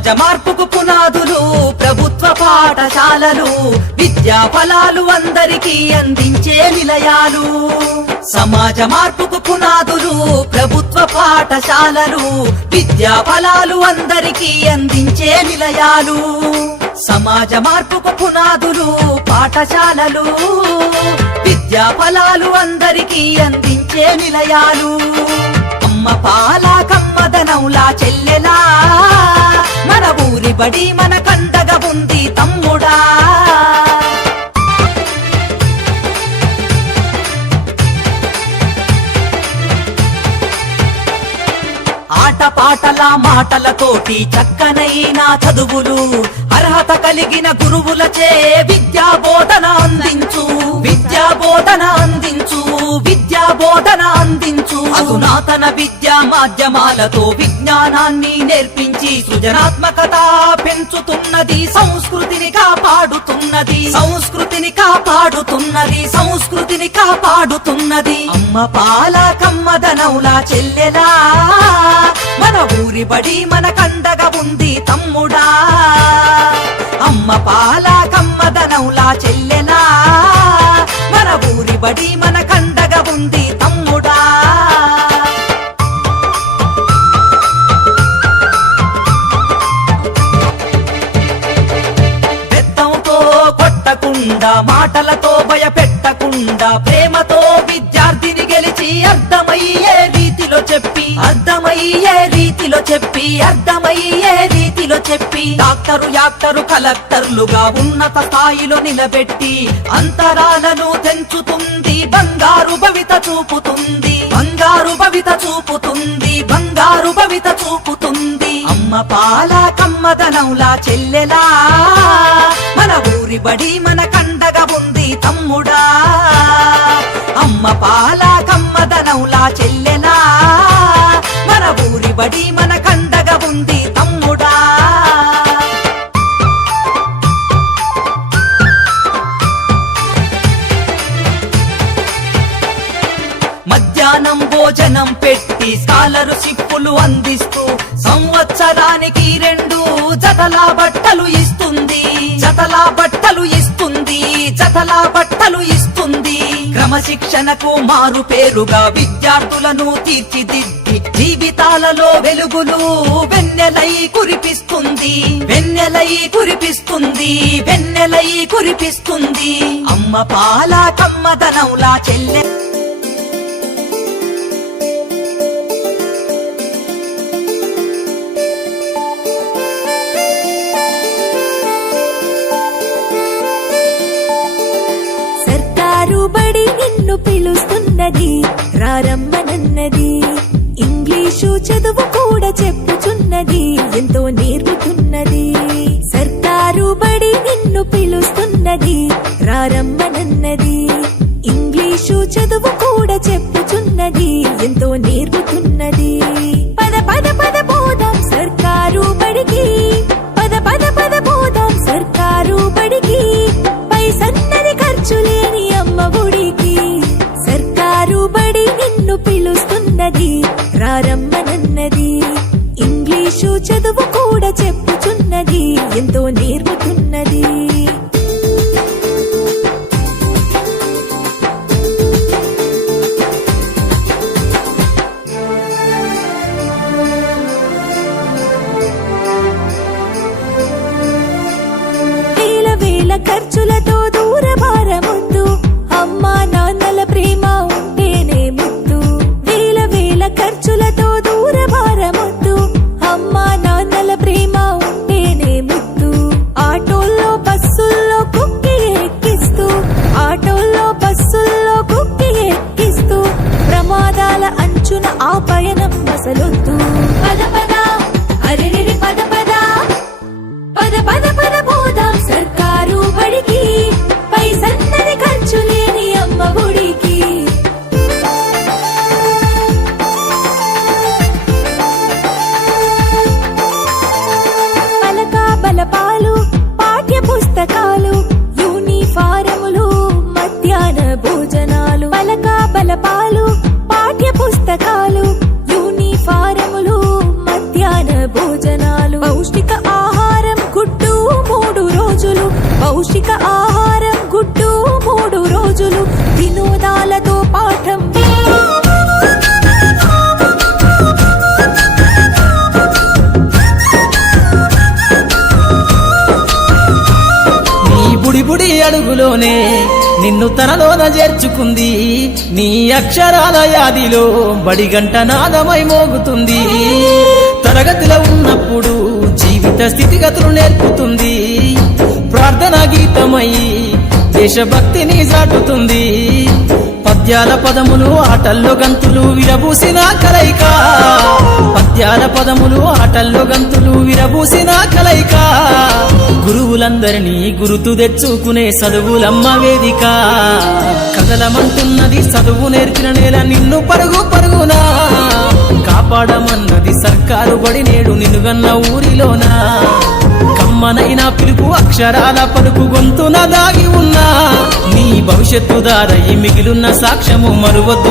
సమాజ మార్పుకు పునాదులు ప్రభుత్వ పాఠశాలలు, విద్యా ఫలాలు అందరికీ అందించే నిలయాలు. సమాజ మార్పుకు పునాదులు ప్రభుత్వ పాఠశాలలు, విద్యా ఫలాలు అందరికీ అందించే నిలయాలు. సమాజ మార్పుకు పునాదులు పాఠశాలలు, విద్యా ఫలాలు అందరికీ అందించే నిలయాలు. అమ్మ పాల కమ్మదనంలా చెల్లెలా, మన ఊరి బడి మన కండగా ఉంది తమ్ముడా. ఆటపాటల మాటలతోటి చక్కనైన చదువులు, అర్హత కలిగిన గురువులచే విద్యా బోధన అందించు, విద్యా బోధన అందించు, విద్యా బోధన అందించు. అధునాతన విద్యా మాధ్యమాలతో విజ్ఞానాన్ని నేర్పించి సృజనాత్మకత పెంచుతున్నది, సంస్కృతిని కాపాడుతున్నది, సంస్కృతిని కాపాడుతున్నది, సంస్కృతిని కాపాడుతున్నది. అమ్మ పాల కమ్మదనంలా చెల్లెలా, మన ఊరి బడి మన కండగా ఉంది తమ్ముడా. అమ్మ పాల కమ్మదనంలా చెల్లెలా, మన ఊరి బడి మన కండగా ఉంది తమ్ముడా. బెత్తంతో కొట్టకుండా, మాటలతో భయపెట్టకుండా, ప్రేమతో విద్యార్థిని గెలిచి అర్థమయ్యే రీతిలో చెప్పి, అర్థమయ్యే రీతిలో చెప్పి, అర్థమయ్యే రీతిలో చెప్పి, డాక్టరు యాక్టరు కలెక్టర్లుగా ఉన్నత స్థాయిలో నిలబెట్టి అంతరాలను తెంచుతుంది, బంగారు భవిత చూపుతుంది, బంగారు భవిత చూపుతుంది, బంగారు భవిత చూపుతుంది. అమ్మ పాల కమ్మదనంలా చెల్లెలా, మన ఊరి బడి మన కండగా ఉంది తమ్ముడా. అమ్మ పాల కమ్మదనంలా చెల్లెలా, మన ఊరి బడి మన కండగా ఉంది తమ్ముడా. మధ్యాహ్నం భోజనం పెట్టి స్కాలర్షిప్పులు అందిస్తూ సంవత్సరానికి 2 జతల బట్టలు ఇస్తుంది, జతల బట్టలు ఇస్తుంది, జతల బట్టలు ఇస్తుంది. క్రమశిక్షణకు మారు పేరుగా విద్యార్థులను తీర్చిదిద్ది జీవితాలలో వెలుగులు వెన్నెలై కురిపిస్తుంది, వెన్నెలై కురిపిస్తుంది, వెన్నెలై కురిపిస్తుంది. అమ్మ పాల కమ్మదనంలా చెల్లె బడి నిన్ను పిలుస్తున్నది, రారమ్మనన్నది. ఇంగ్లీషు చదువు కూడా చెప్పుచున్నది, ఎంతో నేర్పుతున్నది. సర్కారు బడి నిన్ను పిలుస్తున్నది, రారమ్మనన్నది. ఇంగ్లీషు చదువు కూడా చెప్పుచున్నది, ఎంతో నేర్పుతున్నది. పద పద పద పోదాం సర్కారు బడికి, పద పద పద పోదాం సర్కారు బడికి. పైసన్నది ఖర్చు లేని అమ్మ ఒడికి. సర్కారు బడి నిన్ను పిలుస్తున్నది, రారమ్మనన్నది. ఇంగ్లీషు చదువు కూడా చెప్పుచున్నది, ఎంతో నేర్పుతున్నది. ఖర్చులతో దూరభారముద్దు, అమ్మా నాన్నల ప్రేమ ఉంటేనే ముద్దు. వేల వేల ఖర్చులతో దూరభారముద్దు, అమ్మా నాన్నల ప్రేమ ఉంటేనే ముద్దు. ఆటోల్లో బస్సుల్లో కుక్కి ఎక్కిస్తూ, ఆటోల్లో బస్సుల్లో కుక్కి ఎక్కిస్తూ, ప్రమాదాల అంచున ఆ పయనం అసలొద్దు. పద పద అరెరెరి పద పద, పద పద పద పోదాం సర్కారు బడికి. పైసన్నది ఖర్చు లేని అమ్మ ఒడికి. పలక బలపాలు, పాఠ్య పుస్తకాలు, యూనిఫారములు, మధ్యాహ్న భోజనాలు. పలక బలపాలు, పాఠ్య పుస్తకాలు, యూనిఫారములు, మధ్యాహ్న భోజనాలు. పౌష్టిక బుడి బుడి అడుగులోనే నిన్ను తనలోన చేర్చుకుంది నీ అక్షరాల యాదిలో బడిగంట నాదమై మోగుతుంది తరగతిలో ఉన్నప్పుడు జీవిత స్థితిగతులు నేర్పుతుంది ప్రార్థన గీతమై దేశభక్తిని చాటుతుంది పద్యాల పదములు ఆటల్లో గంతులు విరబూసిన కలయిక పద్యాల పదములు ఆటల్లో గంతులు విరబూసిన కలయిక గురువులందరినీ గురుతు తెచ్చుకునే చదువులమ్మ వేదిక కదలమంటున్నది చదువు నేర్పిన నేల నిన్ను పరుగు పరుగునా కాపాడమన్నది సర్కారు బడి నేడు నిన్నుగన్న ఊరిలోనా కమ్మనైన పిలుపు అక్షరాల పలుకు గొంతున దాగి ఉన్నా నీ భవిష్యత్తు దారయి మిగిలున్న సాక్ష్యము మరువద్దు